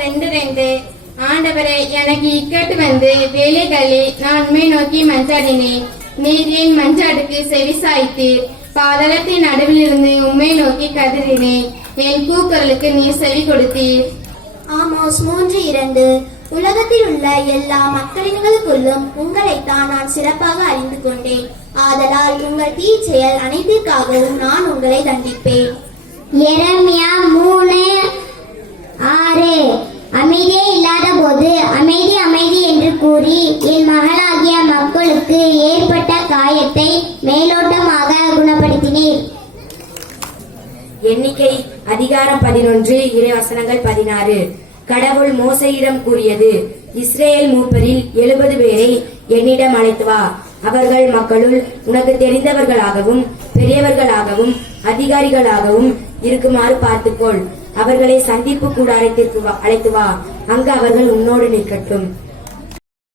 2:2. ஆண்டவரே, எனக்கு இக்கட்டு வந்து வேலைகளில் நான் உம்மை நோக்கி மன்றாடினேன். நீர் என் மன்றாட்டுக்கு செவிசாய்த்தீர். பாதாளத்தின் நடுவிலிருந்து உம்மை நோக்கி கதறினேன். என் கூக்குரலுக்கு நீர் செவி கொடுத்தீர். ஆமோஸ் 3:2. உலகத்தில் உள்ள எல்லா மக்களினங்களுக்குள்ளும் உங்களைத்தான் நான் சிறப்பாக அறிந்து கொண்டேன். ஆதலால் உங்கள் தீச்செயல் அனைத்திற்காகவும் நான் உங்களை தண்டிப்பேன். எரேமியா 3:6. அமைதியே இல்லாத போது அமைதி அமைதி என்று கூறி என் மகளாகிய மக்களுக்கு ஏற்பட்ட காயத்தை மேலோட்டமாக குணப்படுத்தினீர். எண்ணிக்கை அதிகாரம் 11 இறைவசனங்கள் 16. கடவுள் மோசையிடம் கூறியது, இஸ்ரேல் மூப்பரில் 70 பேரை என்னிடம் அழைத்து வா. அவர்கள் மக்களுள் உனக்கு தெரிந்தவர்களாகவும் பெரியவர்களாகவும் அதிகாரிகளாகவும் இருக்குமாறு பார்த்துக்கொள். அவர்களை சந்திப்பு கூடாரத்திற்கு அழைத்து வா. அங்கு அவர்கள் உன்னோடு நிற்கட்டும்.